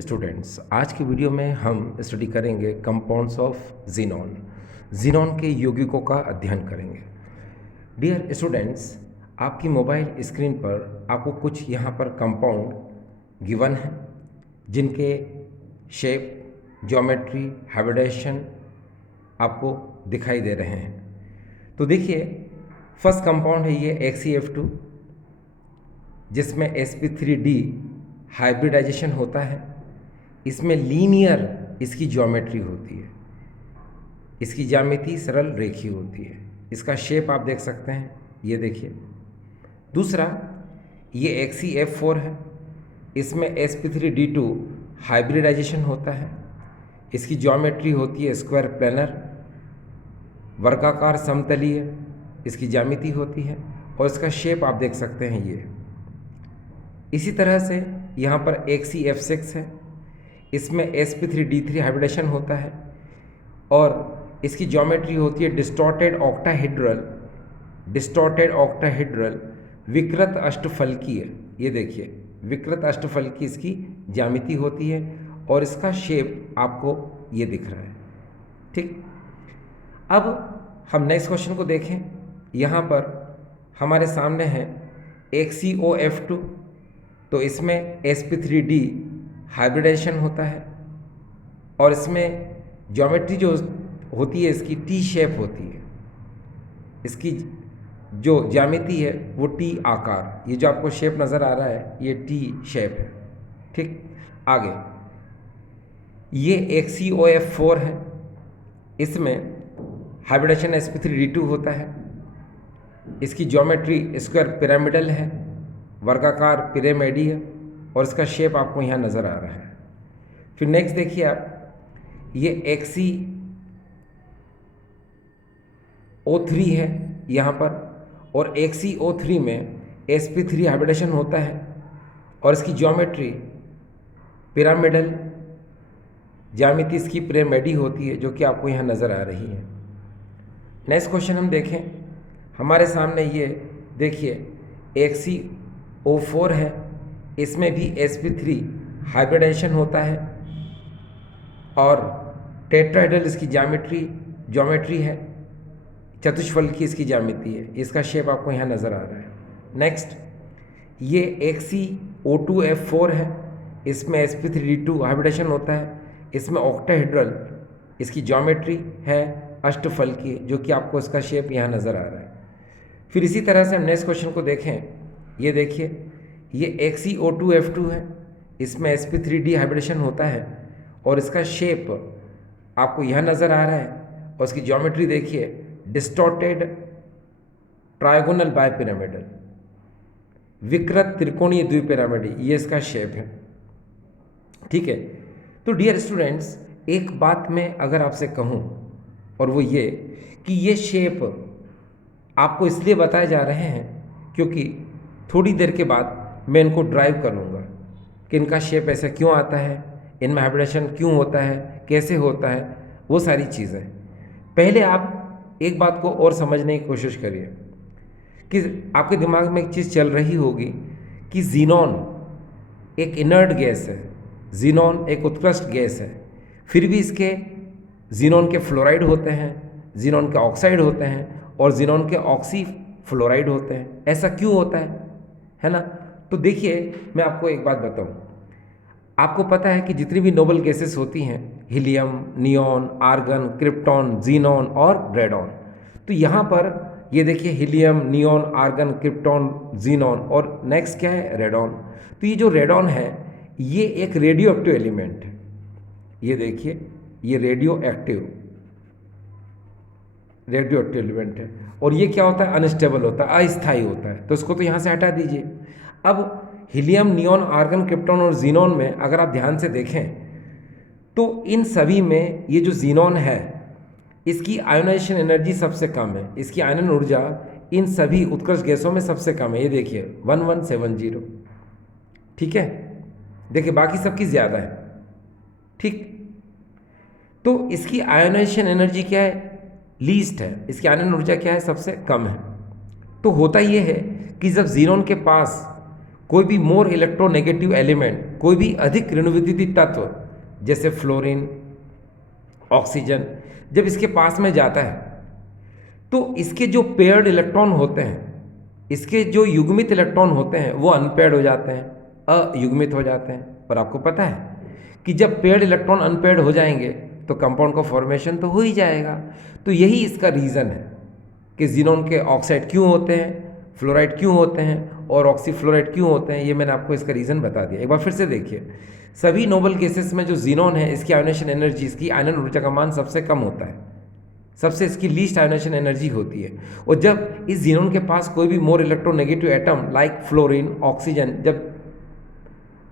Students, आज की video में हम स्टडी करेंगे कंपाउंड्स ऑफ जीनॉन। जीनॉन के यौगिकों का अध्ययन करेंगे। डियर स्टूडेंट्स, आपकी मोबाइल स्क्रीन पर आपको कुछ यहाँ पर कंपाउंड गिवन है जिनके शेप, ज्योमेट्री, हाइब्रिडाइजेशन आपको दिखाई दे रहे हैं। तो देखिए, फर्स्ट कंपाउंड है ये XeF2, जिसमें sp3d हाइब्रिडाइजेशन होता है। इसमें लीनियर इसकी ज्योमेट्री होती है, इसकी ज्यामिति सरल रेखीय होती है। इसका शेप आप देख सकते हैं, ये देखिए। दूसरा ये XeF4 है, इसमें sp3d2 हाइब्रिडाइजेशन होता है। इसकी ज्योमेट्री होती है स्क्वायर प्लेनर, वर्गाकार समतलीय इसकी ज्यामिति होती है और इसका शेप आप देख सकते हैं ये। इसी तरह से यहाँ पर XeF6 है, इसमें sp3d3 हाइब्रिडेशन होता है और इसकी ज्योमेट्री होती है डिस्टॉर्टेड ऑक्टाहेड्रल विकृत अष्टफलकीय। ये देखिए, विकृत अष्टफलकीय इसकी ज्यामिति होती है और इसका शेप आपको ये दिख रहा है। ठीक, अब हम नेक्स्ट क्वेश्चन को देखें। यहाँ पर हमारे सामने है XeOF2, तो इसमें sp3d हाइब्रिडाइजेशन होता है और इसमें ज्योमेट्री जो होती है इसकी टी शेप होती है। इसकी जो ज्यामिति है वो टी आकार, ये जो आपको शेप नज़र आ रहा है ये टी शेप है। ठीक, आगे ये XeOF4 है, इसमें हाइब्रिडेशन sp3d2 होता है। इसकी ज्योमेट्री स्क्वायर पिरामिडल है, वर्गाकार पिरामिडीय और इसका शेप आपको यहाँ नज़र आ रहा है। फिर नेक्स्ट देखिए आप, ये XeO3 है यहाँ पर और XeO3 में sp3 हाइब्रिडेशन होता है और इसकी ज्योमेट्री पिरामिडल ज्यामिति इसकी पिरामिडी होती है, जो कि आपको यहाँ नज़र आ रही है। नेक्स्ट क्वेश्चन हम देखें, हमारे सामने ये देखिए XeO4 है, इसमें भी sp3 हाइब्रिडाइजेशन होता है और टेट्राहेड्रल इसकी ज्योमेट्री है, चतुष्फल की इसकी ज्यामिति है। इसका शेप आपको यहाँ नज़र आ रहा है। नेक्स्ट ये XeO2F4 है, इसमें sp3d2 हाइब्रिडेशन होता है। इसमें ऑक्टाहेड्रल इसकी ज्योमेट्री है अष्टफल की, जो कि आपको इसका शेप यहाँ नज़र आ रहा है। फिर इसी तरह से हम नेक्स्ट क्वेश्चन को देखें। ये देखिए, ये XeO2F2 है, इसमें sp3d हाइब्रिडेशन होता है और इसका शेप आपको यहाँ नज़र आ रहा है और इसकी ज्योमेट्री देखिए डिस्टॉर्टेड ट्रायगोनल बायपिरामिडल विकृत त्रिकोणीय द्विपिरामिडी, ये इसका शेप है। ठीक है, तो डियर स्टूडेंट्स, एक बात मैं अगर आपसे कहूँ और वो ये कि ये शेप आपको इसलिए बताए जा रहे हैं क्योंकि थोड़ी देर के बाद मैं इनको ड्राइव कर लूँगा कि इनका शेप ऐसा क्यों आता है, इनमें हाइब्रिडेशन क्यों होता है, कैसे होता है, वो सारी चीज़ें। पहले आप एक बात को और समझने की कोशिश करिए कि आपके दिमाग में एक चीज़ चल रही होगी कि जीनॉन एक इनर्ट गैस है, जीनॉन एक उत्कृष्ट गैस है, फिर भी इसके जीनॉन के फ्लोराइड होते हैं, जीनॉन के ऑक्साइड होते हैं और जीनॉन के ऑक्सी फ्लोराइड होते हैं। ऐसा क्यों होता है ना? तो देखिए, मैं आपको एक बात बताऊं। आपको पता है कि जितनी भी नोबल गैसेस होती हैं, helium, neon, argon, krypton, xenon और रेडॉन, तो यहाँ पर ये देखिए helium, neon, argon, krypton, xenon और नेक्स्ट क्या है, रेडॉन। तो ये जो रेडॉन है ये एक रेडियो एक्टिव एलिमेंट है। ये देखिए, ये रेडियो एक्टिव एलिमेंट है और ये क्या होता है, अनस्टेबल होता है, अस्थायी होता है। तो इसको तो यहाँ से हटा दीजिए। अब हीलियम, नियॉन, आर्गन, क्रिप्टॉन और जीनॉन में अगर आप ध्यान से देखें तो इन सभी में ये जो जीनॉन है इसकी आयोनाइजेशन एनर्जी सबसे कम है, इसकी आयनन ऊर्जा इन सभी उत्कृष्ट गैसों में सबसे कम है। ये देखिए 1170। ठीक है, देखिए बाकी सबकी ज़्यादा है। ठीक, तो इसकी आयोनाइजेशन एनर्जी क्या है, लीस्ट है, इसकी आयनन ऊर्जा क्या है, सबसे कम है। तो होता ये है कि जब जीनॉन के पास कोई भी मोर इलेक्ट्रोनेगेटिव एलिमेंट, कोई भी अधिक ऋणविद्युतीय तत्व जैसे फ्लोरीन, ऑक्सीजन, जब इसके पास में जाता है तो इसके जो पेयर्ड इलेक्ट्रॉन होते हैं, इसके जो युग्मित इलेक्ट्रॉन होते हैं वो अनपेयर्ड हो जाते हैं, अयुग्मित हो जाते हैं। पर आपको पता है कि जब पेयर्ड इलेक्ट्रॉन अनपेयर्ड हो जाएंगे तो कंपाउंड का फॉर्मेशन तो हो ही जाएगा। तो यही इसका रीज़न है कि ज़ीनोन के ऑक्साइड क्यों होते हैं, फ्लोराइड क्यों होते हैं और ऑक्सीफ्लोराइड क्यों होते हैं। ये मैंने आपको इसका रीज़न बता दिया। एक बार फिर से देखिए, सभी नोबल गैसेस में जो ज़ीनोन है, इसकी आयोनेशन एनर्जी, इसकी आयनन ऊर्जा का मान सबसे कम होता है, सबसे इसकी लीस्ट आयोनेशन एनर्जी होती है। और जब इस ज़ीनोन के पास कोई भी more electronegative atom like fluorine, oxygen जब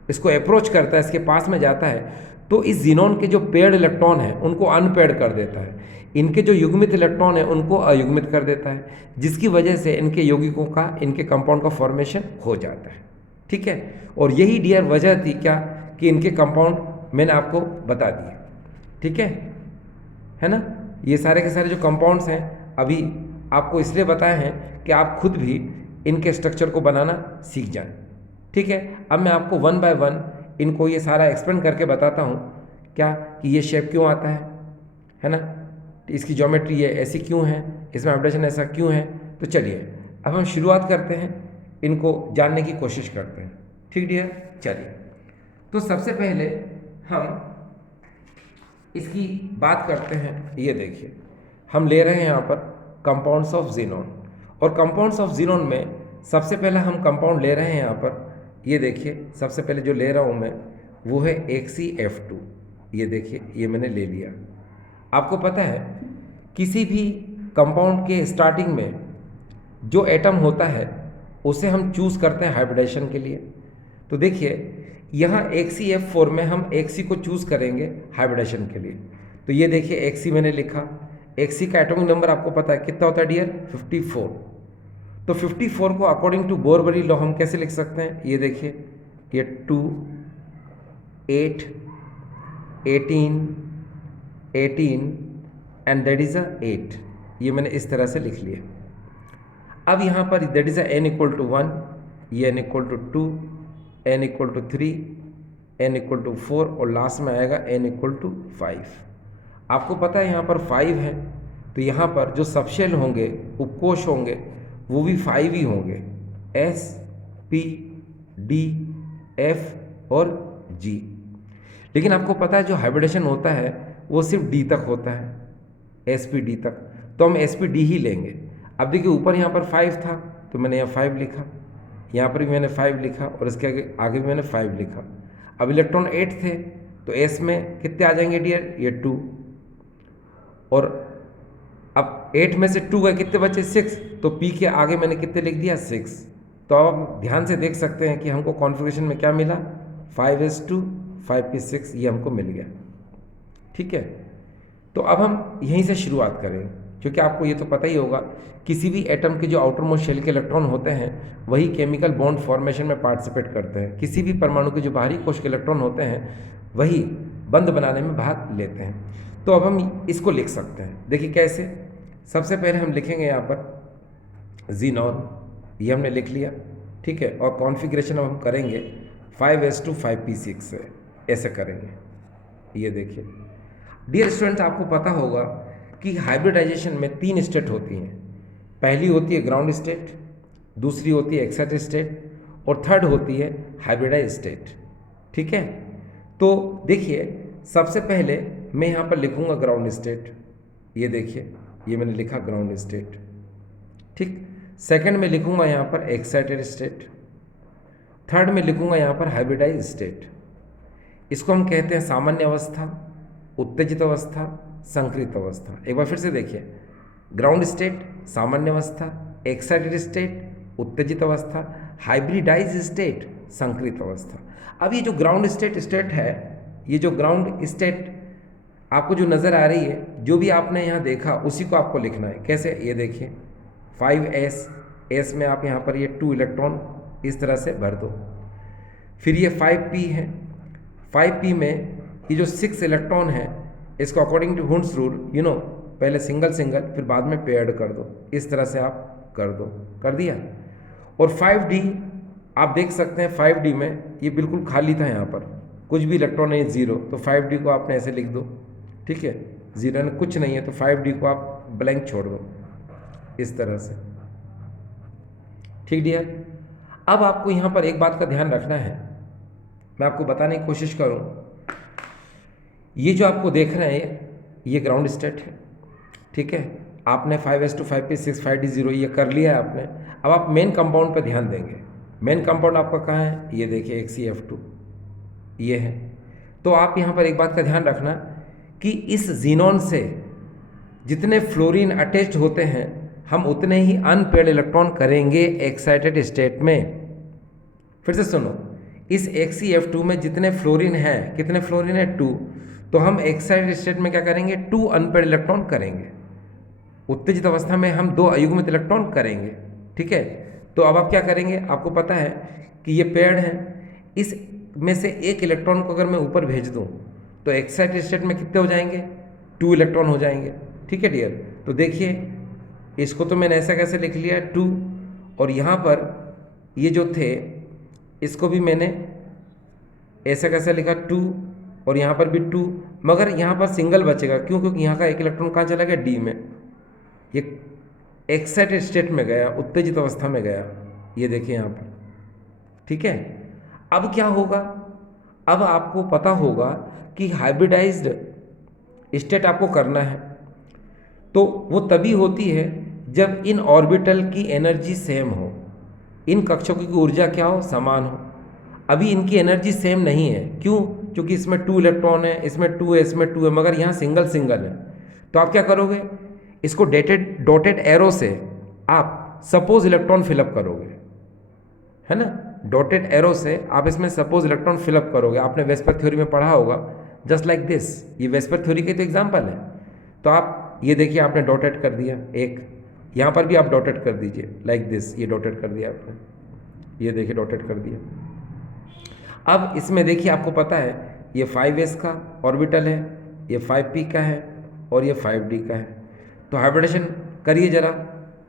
इसको अप्रोच करता है, इसके पास में जाता है, तो इस ज़ीनोन के जो पेयर्ड इलेक्ट्रॉन हैं उनको अनपेयर्ड कर देता है, इनके जो युग्मित इलेक्ट्रॉन हैं उनको अयुग्मित कर देता है, जिसकी वजह से इनके यौगिकों का, इनके कंपाउंड का फॉर्मेशन हो जाता है। ठीक है, और यही डियर वजह थी क्या कि इनके कंपाउंड मैंने आपको बता दिए। ठीक है ना। ये सारे के सारे जो कंपाउंड्स हैं अभी आपको इसलिए बताए हैं कि आप खुद भी इनके स्ट्रक्चर को बनाना सीख जाएं। ठीक है, अब मैं आपको वन बाय वन इनको ये सारा एक्सप्लेन करके बताता हूँ क्या कि ये शेप क्यों आता है ना, इसकी ज्योमेट्री ये ऐसी क्यों है, इसमें हाइब्रिडेशन ऐसा क्यों है। तो चलिए अब हम शुरुआत करते हैं, इनको जानने की कोशिश करते हैं। ठीक डियर, चलिए तो सबसे पहले हम इसकी बात करते हैं। ये देखिए, हम ले रहे हैं यहाँ पर कंपाउंड्स ऑफ ज़ीनोन, और कंपाउंड्स ऑफ ज़ीनोन में सबसे पहले हम कंपाउंड ले रहे हैं यहाँ पर। ये देखिए, सबसे पहले जो ले रहा हूँ मैं वो है HCF2। ये देखिए, ये मैंने ले लिया। आपको पता है किसी भी कंपाउंड के स्टार्टिंग में जो एटम होता है उसे हम चूज़ करते हैं हाइब्रिडेशन के लिए। तो देखिए यहाँ HCF4 में हम Hc को चूज़ करेंगे हाइब्रिडेशन के लिए। तो ये देखिए Hc मैंने लिखा। Hc का एटॉमिक नंबर आपको पता है कितना होता है डियर, 54। तो 54 को अकॉर्डिंग टू बोरबरी लॉ हम कैसे लिख सकते हैं, ये देखिए, ये 2, 8, 18, 18 एंड दैट इज़ 8। ये मैंने इस तरह से लिख लिया। अब यहाँ पर that is n equal to 1, ये n equal to 2, n equal to 3, n equal to 4 और लास्ट में आएगा n इक्वल टू 5। आपको पता है यहाँ पर 5 है, तो यहाँ पर जो सबशेल होंगे, उपकोश होंगे, वो भी 5 ही होंगे, S, P, D, F और G। लेकिन आपको पता है जो हाइब्रिडेशन होता है वो सिर्फ D तक होता है, SP D तक, तो हम SP D ही लेंगे। अब देखिए ऊपर यहाँ पर 5 था तो मैंने यहाँ 5 लिखा, यहाँ पर भी मैंने 5 लिखा और इसके आगे भी मैंने 5 लिखा। अब इलेक्ट्रॉन 8 थे तो S में कितने आ जाएंगे डियर, ये 2, और अब 8 में से 2 गए, कितने बचे, 6, तो P के आगे मैंने कितने लिख दिया, 6। तो आप ध्यान से देख सकते हैं कि हमको कॉन्फ़िगरेशन में क्या मिला, 5s2, 5p6, ये हमको मिल गया। ठीक है, तो अब हम यहीं से शुरुआत करें, क्योंकि आपको ये तो पता ही होगा किसी भी एटम के जो आउटर मोस्ट शेल के इलेक्ट्रॉन होते हैं वही केमिकल बॉन्ड फॉर्मेशन में पार्टिसिपेट करते हैं। किसी भी परमाणु के जो बाहरी कोश के इलेक्ट्रॉन होते हैं वही बंद बनाने में भाग लेते हैं। तो अब हम इसको लिख सकते हैं। देखिए कैसे, सबसे पहले हम लिखेंगे यहाँ पर ज़ीनोन, ये हमने लिख लिया। ठीक है, और कॉन्फ़िगरेशन अब हम करेंगे 5s2 5p6 से, ऐसे करेंगे। ये देखिए डियर स्टूडेंट, आपको पता होगा कि हाइब्रिडाइजेशन में 3 स्टेट होती हैं। पहली होती है ग्राउंड स्टेट, दूसरी होती है एक्साइटेड स्टेट, और थर्ड होती है हाइब्रिडाइज स्टेट। ठीक है, तो देखिए सबसे पहले मैं यहाँ पर लिखूँगा ग्राउंड स्टेट। ये देखिए, ये मैंने लिखा ग्राउंड स्टेट। ठीक, सेकंड में लिखूँगा यहाँ पर एक्साइटेड स्टेट, थर्ड में लिखूँगा यहाँ पर हाइब्रिडाइज स्टेट। इसको हम कहते हैं सामान्य अवस्था, उत्तेजित अवस्था, संक्रित अवस्था। एक बार फिर से देखिए, ग्राउंड स्टेट सामान्य अवस्था, एक्साइटेड स्टेट उत्तेजित अवस्था, हाइब्रिडाइज स्टेट संक्रित अवस्था। अब ये जो ग्राउंड स्टेट है, ये जो ग्राउंड स्टेट आपको जो नज़र आ रही है, जो भी आपने यहाँ देखा उसी को आपको लिखना है। कैसे, ये देखिए 5s में आप यहाँ पर ये 2 इलेक्ट्रॉन इस तरह से भर दो। फिर ये 5p है, 5p में ये जो 6 इलेक्ट्रॉन है इसको अकॉर्डिंग टू हुंड्स रूल पहले सिंगल सिंगल फिर बाद में पेयर्ड कर दो। इस तरह से आप कर दो, कर दिया। और 5d आप देख सकते हैं 5D में ये बिल्कुल खाली था, यहाँ पर कुछ भी इलेक्ट्रॉन नहीं, जीरो, तो 5D को आपने ऐसे लिख दो, ठीक है, जीरो में कुछ नहीं है तो 5D को आप ब्लैंक छोड़ दो इस तरह से, ठीक डियर। अब आपको यहाँ पर एक बात का ध्यान रखना है, मैं आपको बताने की कोशिश करूँ, ये जो आपको देख रहे हैं ये ग्राउंड स्टेट है, ठीक है, आपने 5s2 5p6 5d0 ये कर लिया है आपने। अब आप मेन कंपाउंड पर ध्यान देंगे। मेन कंपाउंड आपका कहाँ है, ये देखिए XeF2 ये है। तो आप यहाँ पर एक बात का ध्यान रखना कि इस जीनोन से जितने फ्लोरीन अटैच्ड होते हैं हम उतने ही अनपेयर्ड इलेक्ट्रॉन करेंगे एक्साइटेड स्टेट में। फिर से सुनो, इस XeF2 में जितने फ्लोरीन हैं, कितने फ्लोरीन है 2, तो हम एक्साइटेड स्टेट में क्या करेंगे 2 अनपेयर्ड इलेक्ट्रॉन करेंगे। उत्तेजित अवस्था में हम 2 अयुग्मित इलेक्ट्रॉन करेंगे, ठीक है। तो अब आप क्या करेंगे, आपको पता है कि ये पेयर्ड है, इस में से एक इलेक्ट्रॉन को अगर मैं ऊपर भेज दूं तो एक्साइटेड स्टेट में कितने हो जाएंगे 2 इलेक्ट्रॉन हो जाएंगे, ठीक है डियर। तो देखिए इसको तो मैंने ऐसा कैसे लिख लिया 2, और यहाँ पर ये जो थे इसको भी मैंने ऐसा कैसे लिखा 2, और यहाँ पर भी 2, मगर यहाँ पर सिंगल बचेगा, क्यों, क्योंकि यहाँ का एक इलेक्ट्रॉन कहाँ चला गया, डी में, ये एक्साइटेड स्टेट में गया, उत्तेजित अवस्था में गया, ये देखिए यहाँ पर, ठीक है। अब क्या होगा, अब आपको पता होगा कि हाइब्रिडाइज्ड स्टेट आपको करना है तो वो तभी होती है जब इन ऑर्बिटल की एनर्जी सेम हो, इन कक्षों की ऊर्जा क्या हो, समान हो। अभी इनकी एनर्जी सेम नहीं है, क्यों, क्योंकि इसमें 2 इलेक्ट्रॉन है, इसमें 2 है, इसमें 2 है, मगर यहाँ सिंगल सिंगल है। तो आप क्या करोगे, इसको डॉटेड एरो से आप सपोज इलेक्ट्रॉन फिलअप करोगे, है ना, डॉटेड एरो से आप इसमें सपोज इलेक्ट्रॉन फिलअप करोगे। आपने वेस्पर थ्योरी में पढ़ा होगा, जस्ट लाइक दिस, ये वेस्पर थ्योरी के तो एग्जाम्पल है। तो आप ये देखिए आपने डॉटेड कर दिया एक, यहाँ पर भी आप डॉटेड कर दीजिए लाइक दिस, ये डॉटेड कर दिया आपने, ये देखिए डॉटेड कर दिया। अब इसमें देखिए आपको पता है ये 5s का ऑर्बिटल है, ये 5p का है और ये 5d का है। तो हाइब्रिडेशन करिए जरा,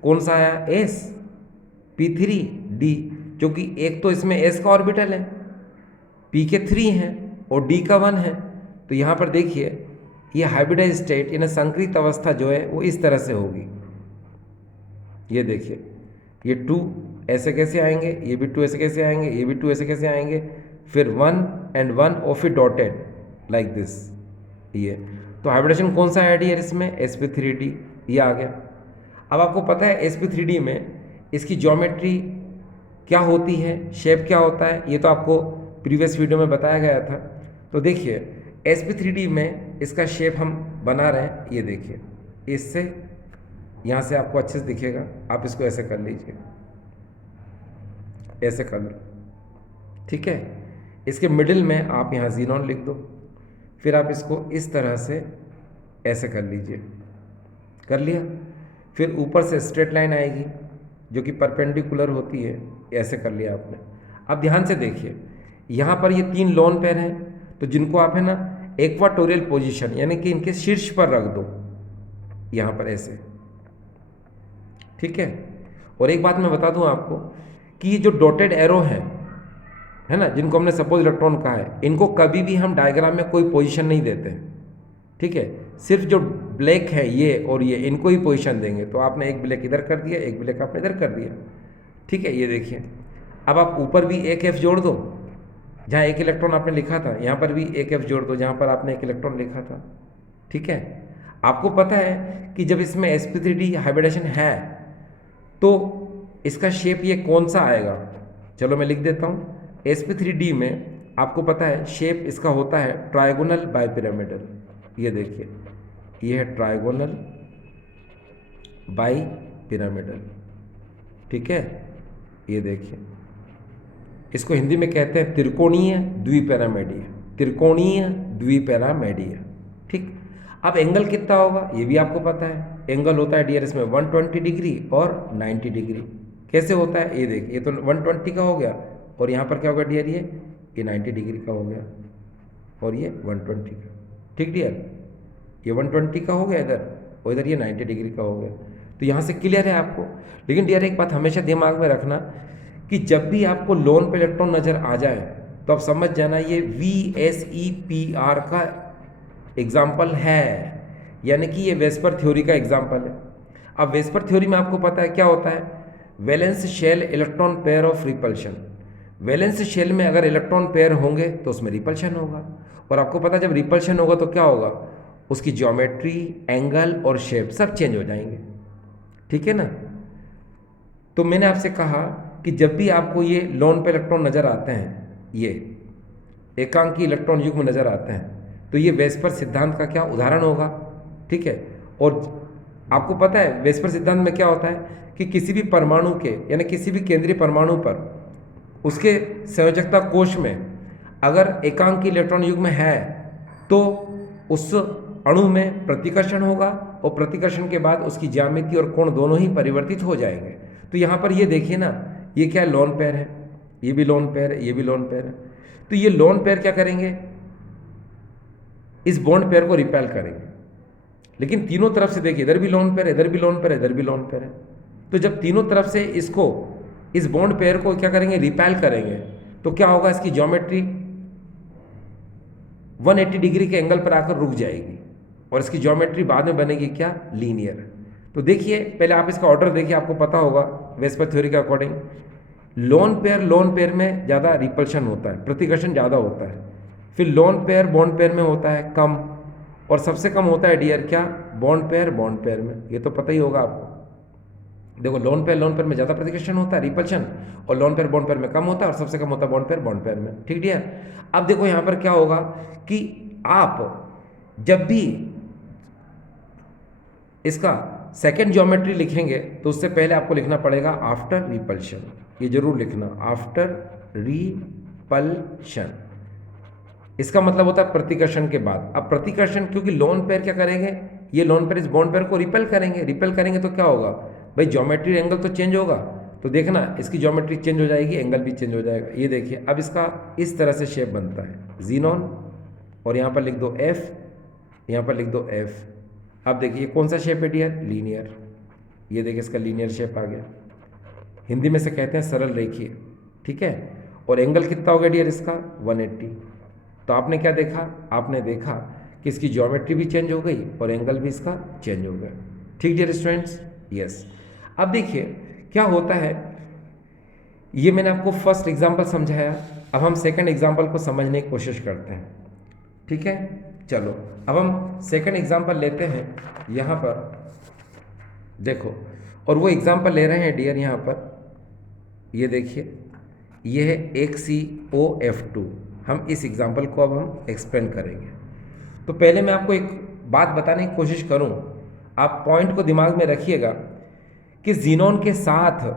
कौन सा आया, s, p3d, क्योंकि एक तो इसमें s का ऑर्बिटल है, p के 3 हैं और d का 1 है। तो यहाँ पर देखिए ये हाइब्रिडाइज स्टेट यानी संकरित अवस्था जो है वो इस तरह से होगी, ये देखिए ये 2 ऐसे कैसे आएंगे, ये भी 2 ऐसे कैसे आएंगे, ये भी 2 ऐसे कैसे आएंगे, फिर 1 and 1 और फिर डॉटेड लाइक दिस, ये। तो हाइब्रिडेशन कौन सा है डियर इसमें, sp3d, ये आ गया। अब आपको पता है sp3d में इसकी ज्योमेट्री क्या होती है, शेप क्या होता है, ये तो आपको प्रीवियस वीडियो में बताया गया था। तो देखिए sp3d में इसका शेप हम बना रहे हैं, ये देखिए, इससे यहाँ से आपको अच्छे से दिखेगा, आप इसको ऐसे कर लीजिए, ऐसे कर लो, ठीक है। इसके मिडिल में आप यहाँ जीनॉन लिख दो, फिर आप इसको इस तरह से ऐसे कर लीजिए, कर लिया। फिर ऊपर से स्ट्रेट लाइन आएगी जो कि परपेंडिकुलर होती है, ऐसे कर लिया आपने। अब ध्यान से देखिए यहाँ पर ये 3 लोन पेयर हैं, तो जिनको आप है ना इक्वाटोरियल पोजीशन यानी कि इनके शीर्ष पर रख दो, यहाँ पर ऐसे, ठीक है। और एक बात मैं बता दूं आपको कि ये जो डॉटेड एरो है ना, जिनको हमने सपोज इलेक्ट्रॉन कहा है, इनको कभी भी हम डायग्राम में कोई पोजीशन नहीं देते, ठीक है। सिर्फ जो ब्लैक है ये और ये, इनको ही पोजीशन देंगे। तो आपने एक ब्लैक इधर कर दिया, एक ब्लैक आपने इधर कर दिया, ठीक है, ये देखिए। अब आप ऊपर भी एक F जोड़ दो, जहाँ एक इलेक्ट्रॉन आपने लिखा था यहाँ पर भी एक F जोड़ दो, जहाँ पर आपने एक इलेक्ट्रॉन लिखा था, ठीक है। आपको पता है कि जब इसमें sp3d हाइब्रिडेशन है तो इसका शेप ये कौन सा आएगा, चलो मैं लिख देता हूँ। sp3d में आपको पता है शेप इसका होता है ट्रायगोनल बाइपिरामिडल, ये देखिए ये है ट्रायगोनल बाइपिरामिडल, ठीक है, ये देखिए। इसको हिंदी में कहते हैं त्रिकोणीय द्विपैरामिडीय, त्रिकोणीय द्विपैरामिडीय, ठीक। अब एंगल कितना होगा ये भी आपको पता है, एंगल होता है डियर इसमें 120 डिग्री और 90 डिग्री। कैसे होता है ये देखिए, ये तो 120 का हो गया और यहाँ पर क्या होगा डियर, ये 90 डिग्री का हो गया और ये 120 का, ठीक डियर, ये 120 का हो गया इधर और इधर ये 90 डिग्री का हो गया। तो यहाँ से क्लियर है आपको। लेकिन डियर एक बात हमेशा दिमाग में रखना कि जब भी आपको लोन पे इलेक्ट्रॉन नज़र आ जाए तो आप समझ जाना ये VSEPR का एग्जाम्पल है, यानी कि ये वेस्पर थ्योरी का एग्जाम्पल है। अब वेस्पर थ्योरी में आपको पता है क्या होता है, valence shell electron pair of repulsion. Valence shell में अगर इलेक्ट्रॉन पेयर होंगे तो उसमें रिपल्शन होगा, और आपको पता है जब रिपल्शन होगा तो क्या होगा, उसकी ज्योमेट्री, एंगल और शेप सब चेंज हो जाएंगे, ठीक है ना। तो मैंने आपसे कहा कि जब भी आपको ये लोन पे इलेक्ट्रॉन नज़र आते हैं, ये एकांकी इलेक्ट्रॉन युग्म नज़र आते हैं, तो ये वेस्पर सिद्धांत का क्या उदाहरण होगा, ठीक है। और आपको पता है वेस्पर सिद्धांत में क्या होता है कि किसी भी परमाणु के, यानी किसी भी केंद्रीय परमाणु पर उसके संयोजकता कोश में अगर एकांकी इलेक्ट्रॉन युग्म है तो उस अणु में प्रतिकर्षण होगा, और प्रतिकर्षण के बाद उसकी ज्यामिति और कोण दोनों ही परिवर्तित हो जाएंगे। तो यहाँ पर ये देखिए ना, ये क्या है, लोन पेयर है, ये भी लोन पेयर है, ये भी लोन पेयर है। तो ये लोन पेयर क्या करेंगे, इस बॉन्ड पेयर को रिपेल करेंगे। लेकिन तीनों तरफ से देखिए, इधर भी लोन पेयर है, इधर भी लोन पेयर है, इधर भी लोन पेयर है। तो जब तीनों तरफ से इसको, इस बॉन्ड पेयर को क्या करेंगे, रिपेल करेंगे, तो क्या होगा, इसकी ज्योमेट्री 180 डिग्री के एंगल पर आकर रुक जाएगी, और इसकी ज्योमेट्री बाद में बनेगी क्या, लीनियर। तो देखिए पहले आप इसका ऑर्डर देखिए, आपको पता होगा वेस्पर थ्योरी के अकॉर्डिंग लोन पेयर में ज़्यादा रिपल्शन होता है, प्रतिकर्षण ज़्यादा होता है। फिर लोन पेयर बॉन्ड पेयर में होता है कम, और सबसे कम होता है डियर क्या, बॉन्ड पेयर में। ये तो पता ही होगा आपको। देखो लोन पेयर में ज़्यादा प्रतिकर्षण होता है, रिपल्शन, और लोन पेयर बॉन्ड पेयर में कम होता है, और सबसे कम होता है बॉन्ड पेयर में, ठीक डियर। अब देखो यहाँ पर क्या होगा कि आप जब भी इसका सेकेंड ज्योमेट्री लिखेंगे तो उससे पहले आपको लिखना पड़ेगा आफ्टर रिपल्शन, ये जरूर लिखना, आफ्टर रिपल्शन। इसका मतलब होता है प्रतिकर्षण के बाद। अब प्रतिकर्षण, क्योंकि लोन पेयर क्या करेंगे, ये लोन पेयर इस बॉन्ड पेयर को रिपेल करेंगे तो क्या होगा भाई, ज्योमेट्री एंगल तो चेंज होगा। तो देखना इसकी ज्योमेट्री चेंज हो जाएगी, एंगल भी चेंज हो जाएगा। ये देखिए अब इसका इस तरह से शेप बनता है जीनॉन, और यहाँ पर लिख दो एफ, यहाँ पर लिख दो एफ। अब देखिए कौन सा शेप है डियर, लीनियर। ये देखिए इसका लीनियर शेप आ गया, हिंदी में से कहते हैं सरल रेखीय, ठीक है। और एंगल कितना हो गया डियर इसका, 180। तो आपने क्या देखा, आपने देखा कि इसकी ज्योमेट्री भी चेंज हो गई और एंगल भी इसका चेंज हो गया, ठीक डियर स्टूडेंट्स, यस। अब देखिए क्या होता है, ये मैंने आपको फर्स्ट एग्जाम्पल समझाया, अब हम सेकंड एग्जाम्पल को समझने की कोशिश करते हैं, ठीक है। चलो अब हम सेकंड एग्जाम्पल लेते हैं, यहाँ पर देखो, और वो एग्जाम्पल ले रहे हैं डियर यहाँ पर, ये देखिए ये है XeO F2। हम इस एग्जाम्पल को अब हम एक्सप्लेन करेंगे। तो पहले मैं आपको एक बात बताने की कोशिश करूं, आप पॉइंट को दिमाग में रखिएगा कि जीनोन के साथ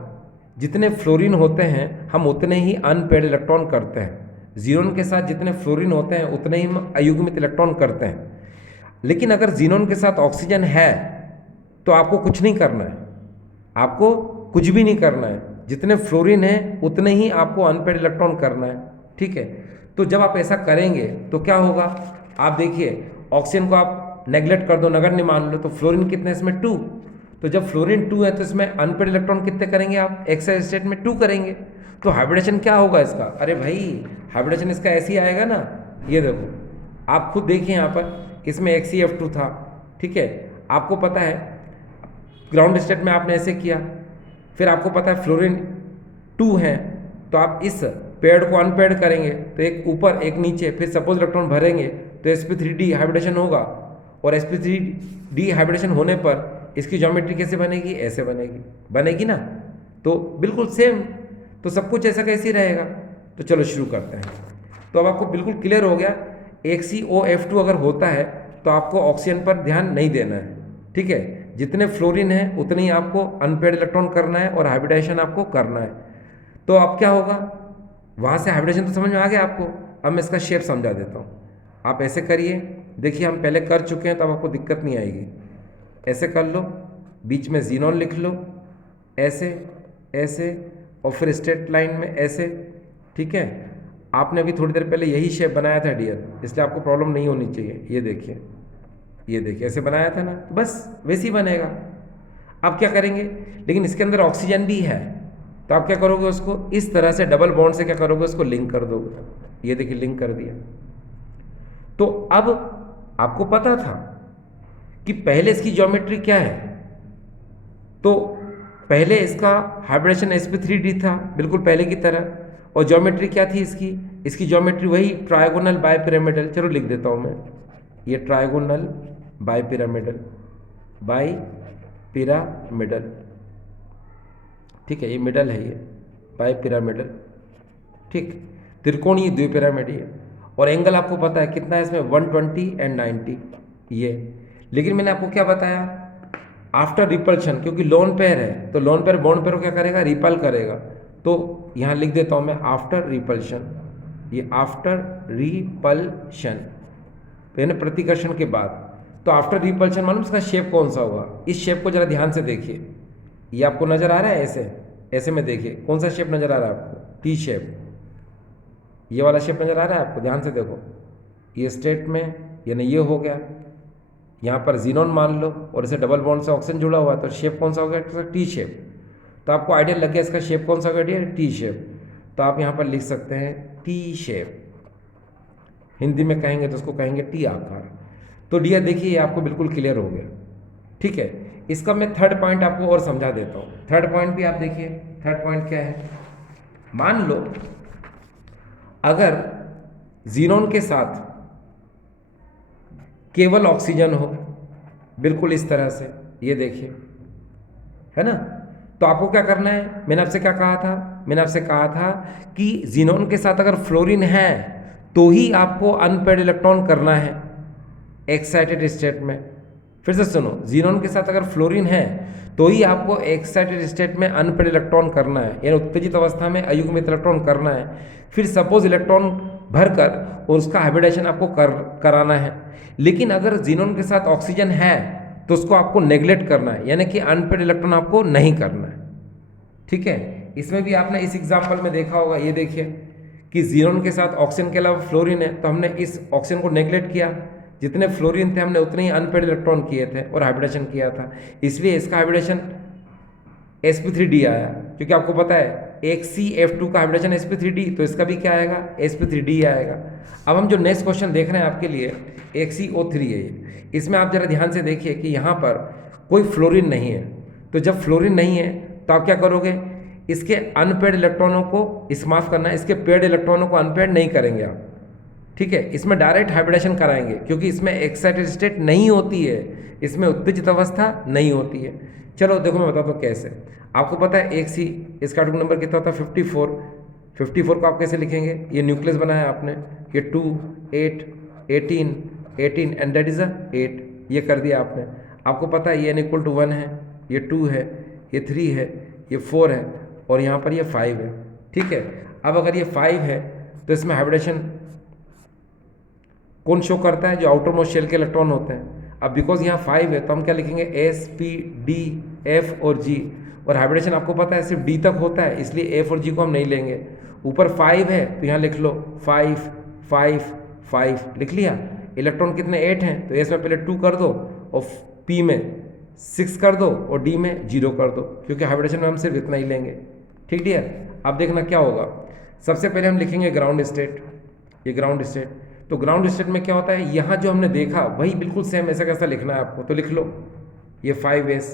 जितने फ्लोरीन होते हैं हम उतने ही अनपेयर्ड इलेक्ट्रॉन करते हैं। जीनोन के साथ जितने फ्लोरीन होते हैं उतने ही हम अयुग्मित इलेक्ट्रॉन करते हैं। लेकिन अगर जीनोन के साथ ऑक्सीजन है तो आपको कुछ नहीं करना है, आपको कुछ भी नहीं करना है, जितने फ्लोरीन है उतने ही आपको अनपेयर्ड इलेक्ट्रॉन करना है, ठीक है। तो जब आप ऐसा करेंगे तो क्या होगा, आप देखिए ऑक्सीजन को आप नेग्लेक्ट कर दो, नगण्य मान लो, तो फ्लोरीन कितने इसमें 2। तो जब फ्लोरीन 2 है तो इसमें अनपेयर्ड इलेक्ट्रॉन कितने करेंगे आप, एक्साइड स्टेट में 2 करेंगे। तो हाइब्रिडेशन क्या होगा इसका, अरे भाई हाइब्रिडेशन इसका ऐसे ही आएगा ना, ये देखो आप खुद देखिए यहाँ पर इसमें XeF2 था, ठीक है। आपको पता है ग्राउंड स्टेट में आपने ऐसे किया, फिर आपको पता है फ्लोरीन 2 है तो आप इस पेड़ को अनपेयर्ड करेंगे तो एक ऊपर एक नीचे, फिर सपोज इलेक्ट्रॉन भरेंगे तो sp3d हाइब्रिडेशन होगा, और sp3d हाइब्रिडेशन होने पर इसकी ज्योमेट्री कैसे बनेगी, ऐसे बनेगी ना। तो बिल्कुल सेम, तो सब कुछ ऐसा कैसे ही रहेगा। तो चलो शुरू करते हैं। तो अब आपको बिल्कुल क्लियर हो गया, XeO F2 अगर होता है तो आपको ऑक्सीजन पर ध्यान नहीं देना है, ठीक है। जितने फ्लोरीन है उतने ही आपको अनपेयर्ड इलेक्ट्रॉन करना है और हाइब्रिडेशन आपको करना है। तो अब क्या होगा, वहाँ से हाइब्रिडेशन तो समझ में आ गया आपको। अब मैं इसका शेप समझा देता हूँ, आप ऐसे करिए, देखिए हम पहले कर चुके हैं तो अब आपको दिक्कत नहीं आएगी। ऐसे कर लो, बीच में जीनॉन लिख लो, ऐसे ऐसे, और फिर स्ट्रेट लाइन में ऐसे, ठीक है। आपने अभी थोड़ी देर पहले यही शेप बनाया था डियर, इसलिए आपको प्रॉब्लम नहीं होनी चाहिए। ये देखिए ऐसे बनाया था ना, तो बस वैसे ही बनेगा। अब क्या करेंगे, लेकिन इसके अंदर ऑक्सीजन भी है, तो आप क्या करोगे, उसको इस तरह से डबल बॉन्ड से क्या करोगे, उसको लिंक कर दोगे। ये देखिए लिंक कर दिया। तो अब आपको पता था कि पहले इसकी ज्योमेट्री क्या है, तो पहले इसका हाइब्रिडेशन sp3d था बिल्कुल पहले की तरह, और ज्योमेट्री क्या थी इसकी ज्योमेट्री वही ट्रायगोनल बाइपिरामिडल। चलो लिख देता हूँ मैं, ये ट्रायगोनल बाइपिरामिडल, बाइपिरामिडल, ठीक है, ये मिडल है, ये बाइपिरामिडल, ठीक, त्रिकोणीय द्विपिरामिड ये। और एंगल आपको पता है कितना है इसमें, 120 एंड 90 ये। लेकिन मैंने आपको क्या बताया, आफ्टर रिपल्शन, क्योंकि लोन पेयर है तो लोन पेयर बॉन्ड पेयर को क्या करेगा, रिपल करेगा। तो यहाँ लिख देता हूँ मैं आफ्टर रिपल्शन, ये आफ्टर रिपल्शन यानी प्रतिकर्षण के बाद। तो आफ्टर रिपल्शन मालूम इसका शेप कौन सा होगा, इस शेप को जरा ध्यान से देखिए, ये आपको नजर आ रहा है ऐसे, ऐसे में देखिए कौन सा शेप नजर आ रहा है आपको, टी शेप, ये वाला शेप नजर आ रहा है आपको, ध्यान से देखो, ये स्टेट में यानी ये हो गया, यहाँ पर जीनोन मान लो और इसे डबल बॉन्ड से ऑक्सीजन जुड़ा हुआ है, तो शेप कौन सा हो गया, टी शेप। तो आपको आइडिया लग गया इसका शेप कौन सा हो गया, टी शेप। तो आप यहाँ पर लिख सकते हैं टी शेप, हिंदी में कहेंगे तो उसको कहेंगे टी आकार। तो डियर देखिए ये आपको बिल्कुल क्लियर हो गया, ठीक है। इसका मैं थर्ड पॉइंट आपको और समझा देता हूँ। थर्ड पॉइंट भी आप देखिए, थर्ड पॉइंट क्या है, मान लो अगर जीनोन के साथ केवल ऑक्सीजन हो, बिल्कुल इस तरह से, ये देखिए, है ना, तो आपको क्या करना है, मैंने आपसे क्या कहा था, मैंने आपसे कहा था कि जीनोन के साथ अगर फ्लोरीन है तो ही आपको अनपेयर्ड इलेक्ट्रॉन करना है एक्साइटेड स्टेट में। फिर से सुनो, जीनोन के साथ अगर फ्लोरीन है तो ही आपको एक्साइटेड स्टेट में अनपेयर्ड इलेक्ट्रॉन करना है, यानी उत्तेजित अवस्था में अयुग्मित इलेक्ट्रॉन करना है। फिर सपोज इलेक्ट्रॉन भरकर और उसका हाइब्रिडेशन आपको कराना है। लेकिन अगर जीनोन के साथ ऑक्सीजन है तो उसको आपको नेग्लेक्ट करना है, यानी कि अनपेयर्ड इलेक्ट्रॉन आपको नहीं करना है, ठीक है। इसमें भी आपने इस एग्जाम्पल में देखा होगा, ये देखिए कि जीनोन के साथ ऑक्सीजन के अलावा फ्लोरीन है, तो हमने इस ऑक्सीजन को नेग्लेक्ट किया, जितने फ्लोरीन थे हमने उतने ही अनपेयर्ड इलेक्ट्रॉन किए थे और हाइब्रिडेशन किया था, इसलिए इसका हाइब्रिडेशन sp3d आया। क्योंकि आपको पता है एक CF2 का हाइब्रिडेशन sp3d, तो इसका भी क्या आएगा, sp3d आएगा। अब हम जो नेक्स्ट क्वेश्चन देख रहे हैं आपके लिए, एक CO3 है ये, इसमें आप जरा ध्यान से देखिए कि यहाँ पर कोई फ्लोरीन नहीं है। तो जब फ्लोरीन नहीं है तो आप क्या करोगे, इसके अनपेयर्ड इलेक्ट्रॉनों को, इस माफ करना, इसके पेयर्ड इलेक्ट्रॉनों को अनपेयर्ड नहीं करेंगे आप, ठीक है। इसमें डायरेक्ट हाइब्रिडेशन कराएंगे क्योंकि इसमें एक्साइटेड स्टेट नहीं होती है, इसमें उत्तेजित अवस्था नहीं होती है। चलो देखो मैं बताता हूँ कैसे। आपको पता है एक सी, इसका एटॉमिक नंबर कितना होता है, 54। 54 को आप कैसे लिखेंगे, ये न्यूक्लियस बनाया आपने, ये 2 8 18 18 एंड दैट इज अ 8, ये कर दिया आपने। आपको पता है ये n=1 है, ये 2 है, ये 3 है, ये 4 है और यहाँ पर ये 5 है, ठीक है। अब अगर ये 5 है तो इसमें हाइब्रिडेशन कौन शो करता है, जो आउटर मोस्ट शेल के इलेक्ट्रॉन होते हैं। अब बिकॉज यहाँ 5 है तो हम क्या लिखेंगे, sp,d,f और g, और हाइब्रिडेशन आपको पता है सिर्फ d तक होता है, इसलिए f और g को हम नहीं लेंगे। ऊपर 5 है तो यहाँ लिख लो 5 5 5, लिख लिया। इलेक्ट्रॉन कितने 8 हैं, तो s में पहले 2 कर दो और p में 6 कर दो और d में 0 कर दो, क्योंकि हाइब्रिडेशन में हम सिर्फ इतना ही लेंगे, ठीक डियर। अब देखना क्या होगा, सबसे पहले हम लिखेंगे ग्राउंड स्टेट, ये ग्राउंड स्टेट। तो ग्राउंड स्टेट में क्या होता है, यहाँ जो हमने देखा वही बिल्कुल सेम ऐसा कैसा लिखना है आपको, तो लिख लो ये 5s,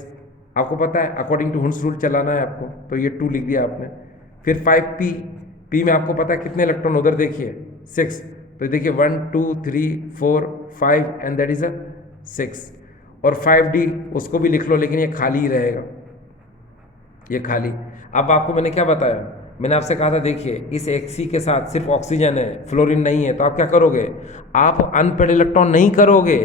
आपको पता है अकॉर्डिंग टू हुंस रूल चलाना है आपको, तो ये 2 लिख दिया आपने। फिर 5p, p में आपको पता है कितने इलेक्ट्रॉन उधर देखिए 6, तो देखिए 1 2 3 4 5 एंड दैट इज अ 6। और 5d उसको भी लिख लो, लेकिन ये खाली ही रहेगा, ये खाली। अब आपको मैंने क्या बताया, मैंने आपसे कहा था देखिए इस Xc के साथ सिर्फ ऑक्सीजन है, फ्लोरीन नहीं है, तो आप क्या करोगे, आप अनपेयर्ड इलेक्ट्रॉन नहीं करोगे,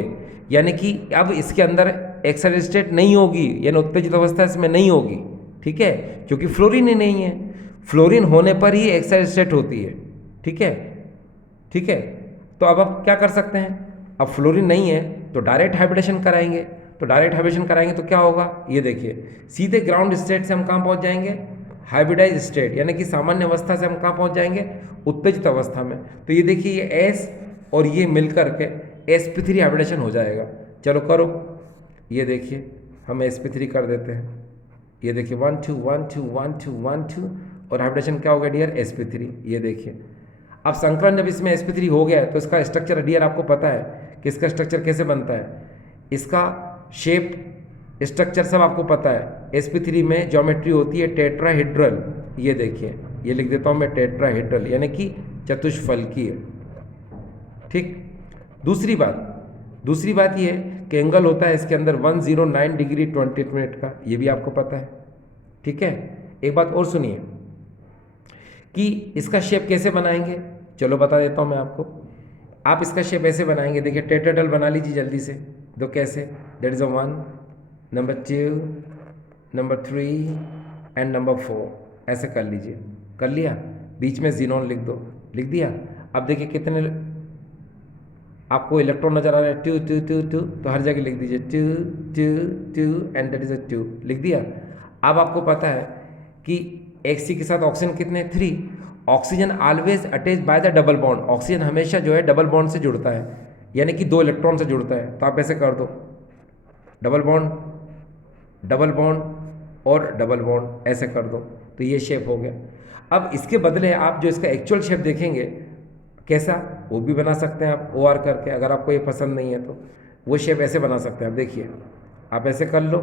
यानी कि अब इसके अंदर एक्साइटेड स्टेट नहीं होगी, यानी उत्तेजित अवस्था इसमें नहीं होगी, ठीक है, क्योंकि फ्लोरीन ही नहीं है। फ्लोरीन होने पर ही एक्साइटेड स्टेट होती है, ठीक है, ठीक है। तो अब आप क्या कर सकते हैं, अब फ्लोरीन नहीं है तो डायरेक्ट हाइब्रिडेशन कराएंगे, तो डायरेक्ट हाइब्रिडेशन कराएंगे तो क्या होगा, ये देखिए सीधे ग्राउंड स्टेट से हम कहाँ पहुँच जाएंगे, हाइब्रिडाइज स्टेट, यानी कि सामान्य अवस्था से हम कहाँ पहुँच जाएंगे, उत्तेजित अवस्था में। तो ये देखिए ये S और ये मिलकर के sp3 हाइब्रिडेशन हो जाएगा। चलो करो, ये देखिए हम sp3 कर देते हैं, ये देखिए 1 2 1 2 1 2 1 2 और हाइब्रिडेशन क्या हो गया डियर sp3। ये देखिए अब संकरण जब इसमें sp3 हो गया है तो इसका स्ट्रक्चर डियर आपको पता है कि इसका स्ट्रक्चर कैसे बनता है, इसका शेप स्ट्रक्चर सब आपको पता है। sp3 में ज्योमेट्री होती है टेट्राहेड्रल। ये देखिए ये लिख देता हूँ मैं टेट्राहेड्रल यानी कि चतुष्फलकीय। ठीक, दूसरी बात ये है कि एंगल होता है इसके अंदर 109 डिग्री 28 मिनट का, ये भी आपको पता है। ठीक है, एक बात और सुनिए कि इसका शेप कैसे बनाएंगे, चलो बता देता हूँ मैं आपको। आप इसका शेप ऐसे बनाएंगे, देखिए टेट्राहेड्रल बना लीजिए जल्दी से। तो कैसे, that is a 1, number 2, number 3 and number 4, ऐसे कर लीजिए। कर लिया, बीच में जीनोन लिख दो, लिख दिया। अब देखिए कितने आपको इलेक्ट्रॉन नजर आ रहे हैं, 2 2 2 2, तो हर जगह लिख दीजिए 2 2 2 एंड दैट इज अ 2, लिख दिया। अब आपको पता है कि Hc के साथ ऑक्सीजन कितने, 3। Oxygen always attach by the double bond, oxygen हमेशा जो है डबल बॉन्ड से जुड़ता है, यानी कि 2 इलेक्ट्रॉन से जुड़ता है। तो आप ऐसे कर दो, डबल बॉन्ड और डबल बॉन्ड, ऐसे कर दो, तो ये शेप हो गया। अब इसके बदले आप जो इसका एक्चुअल शेप देखेंगे कैसा, वो भी बना सकते हैं आप OR करके, अगर आपको ये पसंद नहीं है तो वो शेप ऐसे बना सकते हैं आप। देखिए आप ऐसे कर लो,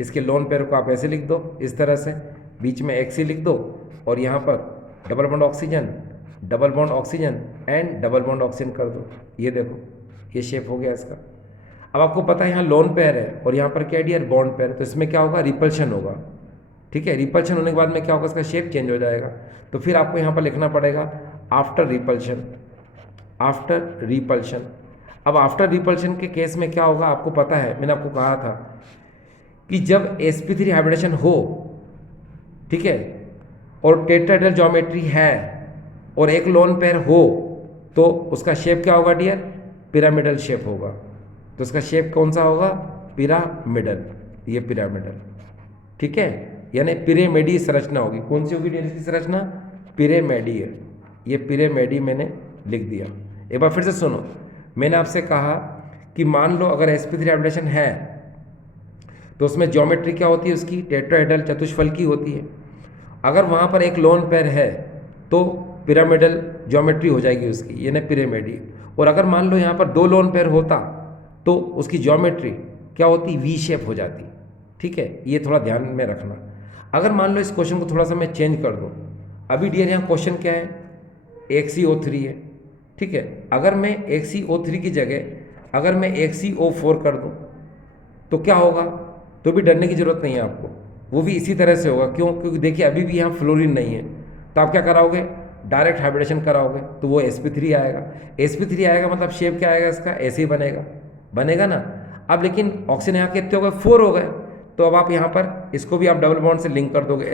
इसके लोन पेयर को आप ऐसे लिख दो इस तरह से, बीच में Xc लिख दो और यहाँ पर double bond oxygen and double bond oxygen कर दो। ये देखो ये शेप हो गया इसका। अब आपको पता है यहाँ लोन पेयर है और यहाँ पर क्या डियर, बॉन्ड पेयर, तो इसमें क्या होगा, रिपल्शन होगा। ठीक है, रिपल्शन होने के बाद में क्या होगा, इसका शेप चेंज हो जाएगा। तो फिर आपको यहाँ पर लिखना पड़ेगा आफ्टर रिपल्शन। अब आफ्टर रिपल्शन के केस में क्या होगा आपको पता है, मैंने आपको कहा था कि जब sp3 हाइब्रिडेशन हो, ठीक है, और टेट्राहेड्रल ज्योमेट्री है और एक लोन पेयर हो, तो उसका शेप क्या होगा डियर, पिरामिडल शेप होगा। तो उसका शेप कौन सा होगा, पिरामिडल, ये पिरामिडल। ठीक है, यानी पिरामिडीय संरचना होगी। कौन सी होगी डियर इसकी संरचना, पिरामिडीय। ये पिरामिडी मैंने लिख दिया। एक बार फिर से सुनो, मैंने आपसे कहा कि मान लो अगर sp3 हाइब्रिडेशन है तो उसमें ज्योमेट्री क्या होती है उसकी, टेट्राहेड्रल चतुष्फलकी होती है। अगर वहाँ पर एक लोन पेयर है तो पिरामिडल ज्योमेट्री हो जाएगी उसकी, यानी पिरामिडी। और अगर मान लो यहाँ पर 2 लोन पेयर होता तो उसकी ज्योमेट्री क्या होती, V शेप हो जाती। ठीक है, ये थोड़ा ध्यान में रखना। अगर मान लो इस क्वेश्चन को थोड़ा सा मैं चेंज कर दूँ, अभी डियर यहाँ क्वेश्चन क्या है, XeO3 है। ठीक है, अगर मैं XeO3 की जगह अगर मैं XeO4 कर दूं तो क्या होगा, तो भी डरने की ज़रूरत नहीं है आपको, वो भी इसी तरह से होगा। क्यों, क्योंकि देखिए अभी भी यहाँ फ्लोरीन नहीं है, तो आप क्या कराओगे, डायरेक्ट हाइब्रिडेशन कराओगे, तो वो sp3 आएगा। sp3 आएगा मतलब शेप क्या आएगा इसका, ऐसे ही बनेगा ना। अब लेकिन ऑक्सीजन यहाँ कितने हो गए, 4 हो गए, तो अब आप यहाँ पर इसको भी आप डबल बॉन्ड से लिंक कर दोगे,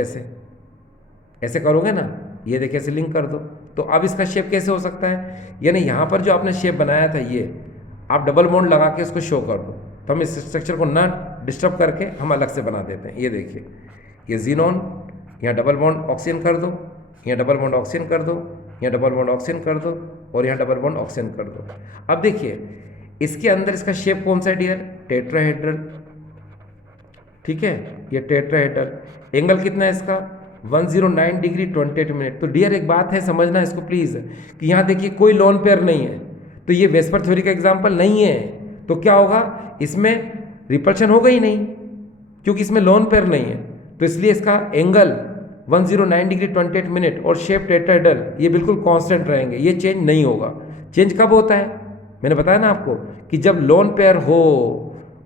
ऐसे करोगे ना, ये देखिए ऐसे लिंक कर दो। तो अब इसका शेप कैसे हो सकता है, यानी यहाँ पर जो आपने शेप बनाया था ये आप डबल बॉन्ड लगा के इसको शो कर दो, तो हम इस स्ट्रक्चर को ना डिस्टर्ब करके हम अलग से बना देते हैं। ये देखिए ये जीनोन, यहाँ डबल बॉन्ड ऑक्सीजन कर दो, यहाँ डबल बॉन्ड ऑक्सीजन कर दो, यहाँ डबल बॉन्ड ऑक्सीजन कर दो और यहाँ डबल बॉन्ड ऑक्सीजन कर दो। अब देखिए इसके अंदर इसका शेप कौन सा है डियर, टेट्राहेड्रल। ठीक है, ये टेट्राहेड्रल, एंगल कितना है इसका, 109 डिग्री 28 मिनट। तो डियर एक बात है समझना इसको प्लीज़, कि यहाँ देखिए कोई लोन पेयर नहीं है, तो ये वेस्पर थ्योरी का एग्जाम्पल नहीं है। तो क्या होगा, इसमें रिपल्शन होगा ही नहीं क्योंकि इसमें लोन पेयर नहीं है। तो इसलिए इसका एंगल 109 डिग्री 28 मिनट और शेप टेट्राहेड्रल ये बिल्कुल कांस्टेंट रहेंगे, ये चेंज नहीं होगा। चेंज कब होता है, मैंने बताया ना आपको कि जब लोन पेयर हो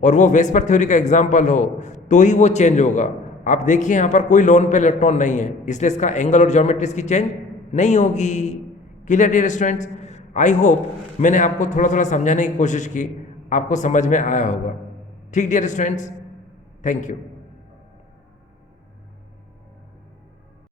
और वो वेस्पर थ्योरी का एग्जाम्पल हो तो ही वो चेंज होगा। आप देखिए यहाँ पर कोई लोन पेयर इलेक्ट्रॉन नहीं है, इसलिए इसका एंगल और ज्योमेट्री इसकी चेंज नहीं होगी। Clear dear students, I hope मैंने आपको थोड़ा थोड़ा समझाने की कोशिश की, आपको समझ में आया होगा। ठीक डियर स्टूडेंट्स, थैंक यू।